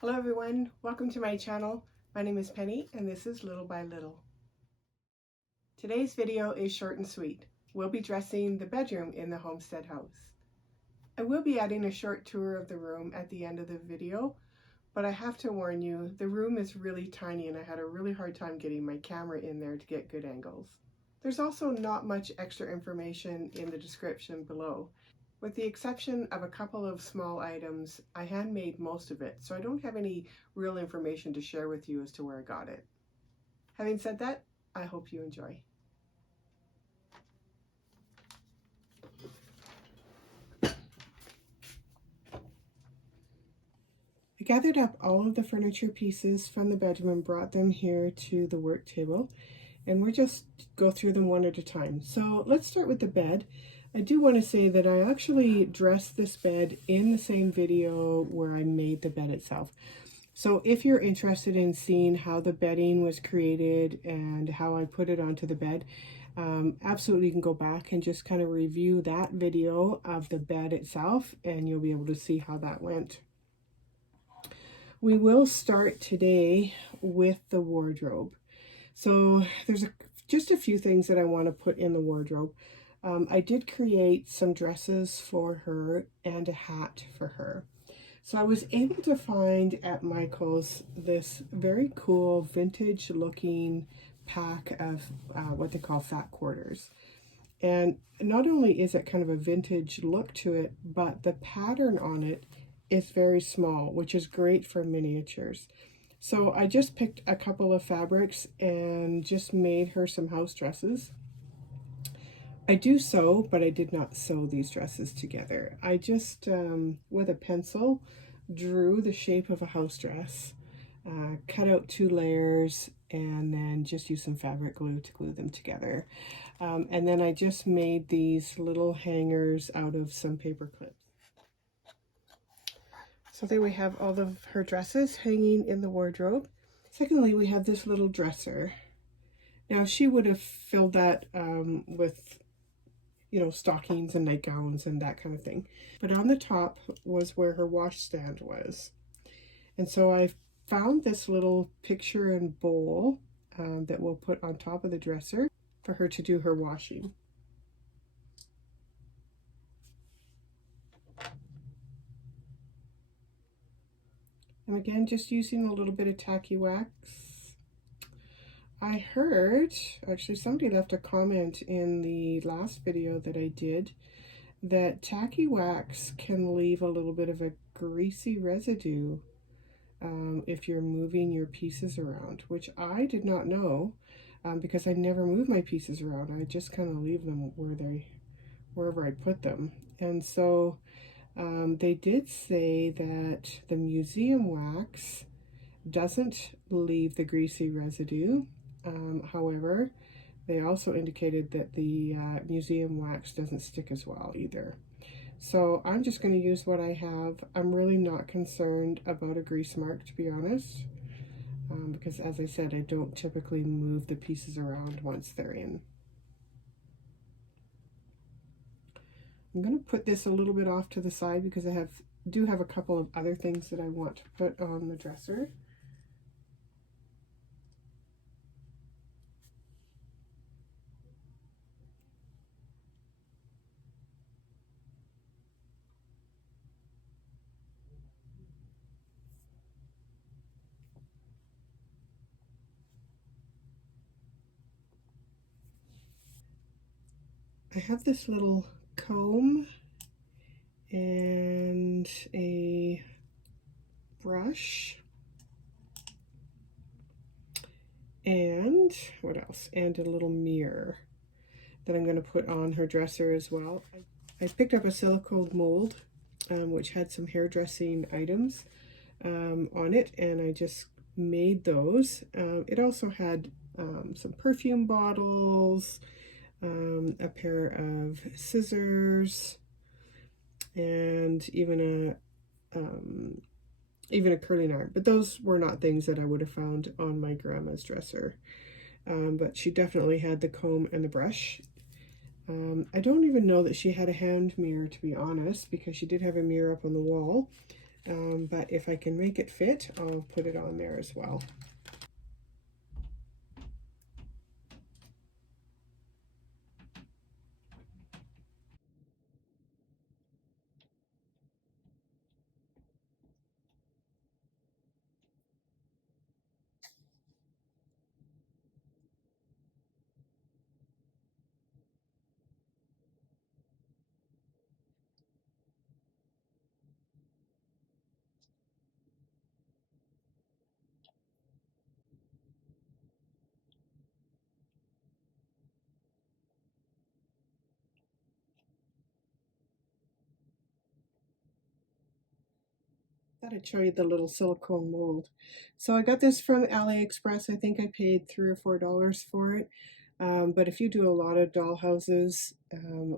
Hello everyone, welcome to my channel. My name is Penny and this is Little by Little. Today's video is short and sweet. We'll be dressing the bedroom in the Homestead house. I will be adding a short tour of the room at the end of the video, but I have to warn you, the room is really tiny and I had a really hard time getting my camera in there to get good angles. There's also not much extra information in the description below. With the exception of a couple of small items, I handmade most of it, so I don't have any real information to share with you as to where I got it. Having said that, I hope you enjoy. I gathered up all of the furniture pieces from the bedroom and brought them here to the work table, and we'll just go through them one at a time. So let's start with the bed. I do want to say that I actually dressed this bed in the same video where I made the bed itself. So if you're interested in seeing how the bedding was created and how I put it onto the bed, absolutely you can go back and just kind of review that video of the bed itself and you'll be able to see how that went. We will start today with the wardrobe. So there's just a few things that I want to put in the wardrobe. I did create some dresses for her and a hat for her. So I was able to find at Michael's this very cool vintage looking pack of what they call fat quarters. And not only is it kind of a vintage look to it, but the pattern on it is very small, which is great for miniatures. So I just picked a couple of fabrics and just made her some house dresses. I do sew, but I did not sew these dresses together. I just, with a pencil, drew the shape of a house dress, cut out 2 layers, and then just used some fabric glue to glue them together. And then I just made these little hangers out of some paper clips. So there we have all of her dresses hanging in the wardrobe. Secondly, we have this little dresser. Now she would have filled that with stockings and nightgowns and that kind of thing. But on the top was where her washstand was. And so I found this little picture and bowl that we'll put on top of the dresser for her to do her washing. And again, just using a little bit of tacky wax. I heard, actually somebody left a comment in the last video that I did, that tacky wax can leave a little bit of a greasy residue if you're moving your pieces around, which I did not know because I never move my pieces around. I just kind of leave them wherever I put them. And so they did say that the museum wax doesn't leave the greasy residue. However, they also indicated that the museum wax doesn't stick as well either. So I'm just going to use what I have. I'm really not concerned about a grease mark, to be honest, because as I said, I don't typically move the pieces around once they're in. I'm going to put this a little bit off to the side because I do have a couple of other things that I want to put on the dresser. I have this little comb and a brush and what else? And a little mirror that I'm going to put on her dresser as well. I picked up a silicone mold which had some hairdressing items on it, and I just made those. It also had some perfume bottles, a pair of scissors, and even a curling iron. But those were not things that I would have found on my grandma's dresser. But she definitely had the comb and the brush. I don't even know that she had a hand mirror, to be honest, because she did have a mirror up on the wall. but if I can make it fit, I'll put it on there as well. Thought I'd show you the little silicone mold. So I got this from AliExpress. I think I paid $3 or $4 for it. But if you do a lot of doll houses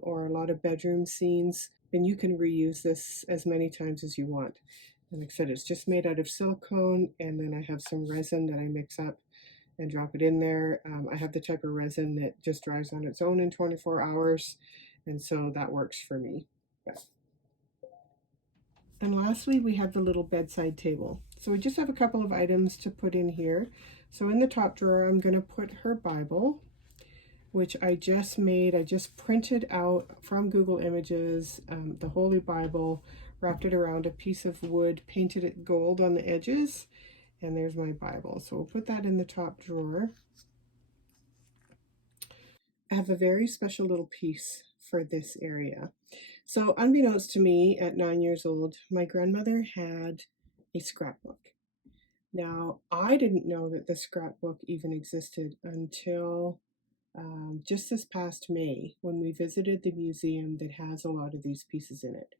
or a lot of bedroom scenes, then you can reuse this as many times as you want. And like I said, it's just made out of silicone, and then I have some resin that I mix up and drop it in there. I have the type of resin that just dries on its own in 24 hours, and so that works for me. But and lastly, we have the little bedside table. So we just have a couple of items to put in here. So in the top drawer, I'm going to put her Bible, which I just made. I just printed out from Google Images the Holy Bible, wrapped it around a piece of wood, painted it gold on the edges, and there's my Bible. So we'll put that in the top drawer. I have a very special little piece for this area. So unbeknownst to me at 9 years old, my grandmother had a scrapbook. Now, I didn't know that the scrapbook even existed until just this past May when we visited the museum that has a lot of these pieces in it.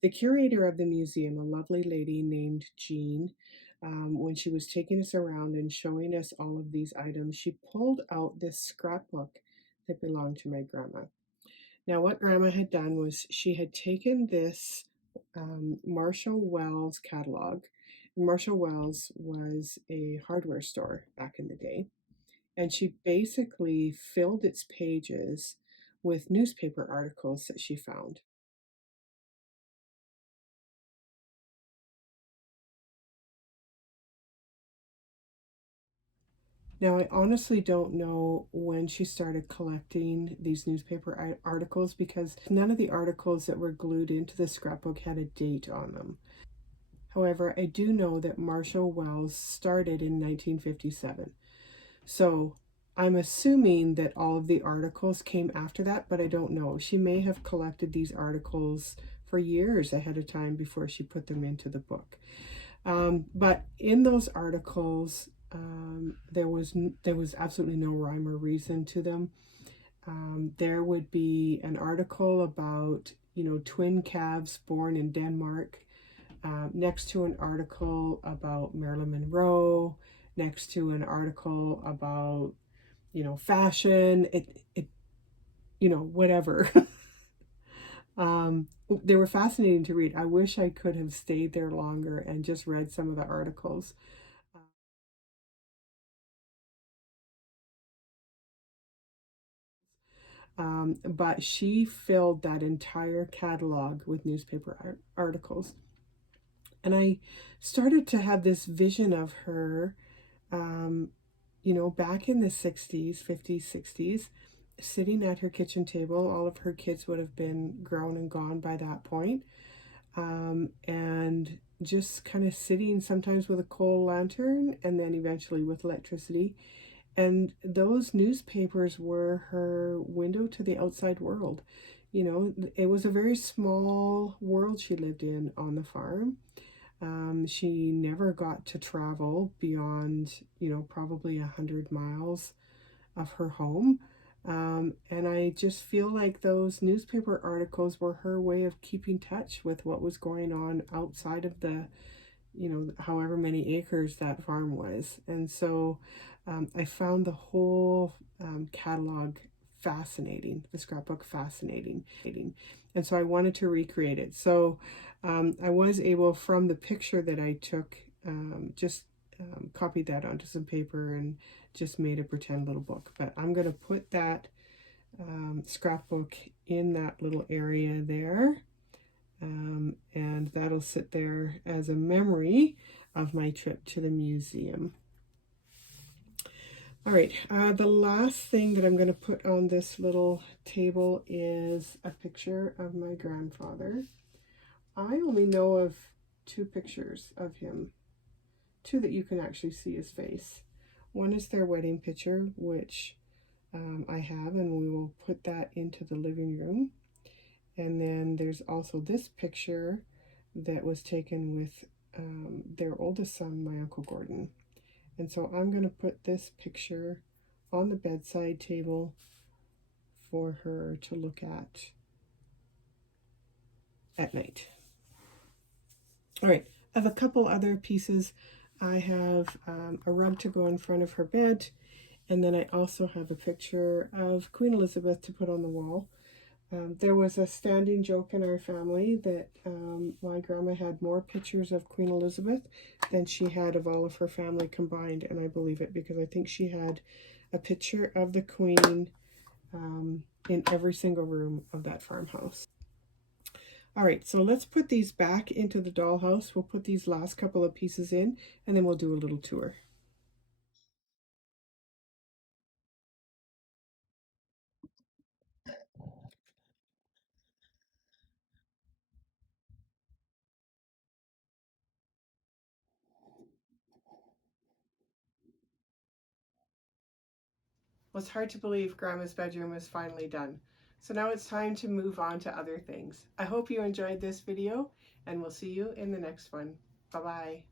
The curator of the museum, a lovely lady named Jean, when she was taking us around and showing us all of these items, she pulled out this scrapbook that belonged to my grandma. Now, what Grandma had done was she had taken this Marshall Wells catalog. Marshall Wells was a hardware store back in the day, and she basically filled its pages with newspaper articles that she found. Now, I honestly don't know when she started collecting these newspaper articles because none of the articles that were glued into the scrapbook had a date on them. However, I do know that Marshall Wells started in 1957. So I'm assuming that all of the articles came after that, but I don't know. She may have collected these articles for years ahead of time before she put them into the book. But in those articles, there was absolutely no rhyme or reason to them. There would be an article about twin calves born in Denmark, next to an article about Marilyn Monroe, next to an article about fashion. Whatever. They were fascinating to read. I wish I could have stayed there longer and just read some of the articles. But she filled that entire catalog with newspaper articles. And I started to have this vision of her, um, back in the 60s, 50s, 60s, sitting at her kitchen table. All of her kids would have been grown and gone by that point. And just kind of sitting sometimes with a coal lantern and then eventually with electricity. And those newspapers were her window to the outside world. It was a very small world she lived in on the farm. She never got to travel beyond, probably 100 miles of her home. And I just feel like those newspaper articles were her way of keeping touch with what was going on outside of the, however many acres that farm was. And so I found the whole catalog fascinating, the scrapbook fascinating. And so I wanted to recreate it. So I was able, from the picture that I took, just copied that onto some paper and just made a pretend little book. But I'm going to put that scrapbook in that little area there. and that'll sit there as a memory of my trip to the museum. All right, the last thing that I'm going to put on this little table is a picture of my grandfather. I only know of 2 pictures of him, 2 that you can actually see his face. One is their wedding picture, which I have, and we will put that into the living room. And then there's also this picture that was taken with their oldest son, my Uncle Gordon. And so I'm going to put this picture on the bedside table for her to look at night. All right, I have a couple other pieces. I have a rug to go in front of her bed, and then I also have a picture of Queen Elizabeth to put on the wall. There was a standing joke in our family that my grandma had more pictures of Queen Elizabeth than she had of all of her family combined, and I believe it because I think she had a picture of the Queen in every single room of that farmhouse. All right, so let's put these back into the dollhouse. We'll put these last couple of pieces in, and then we'll do a little tour. Well, it's hard to believe Grandma's bedroom is finally done. So now it's time to move on to other things. I hope you enjoyed this video, and we'll see you in the next one. Bye-bye.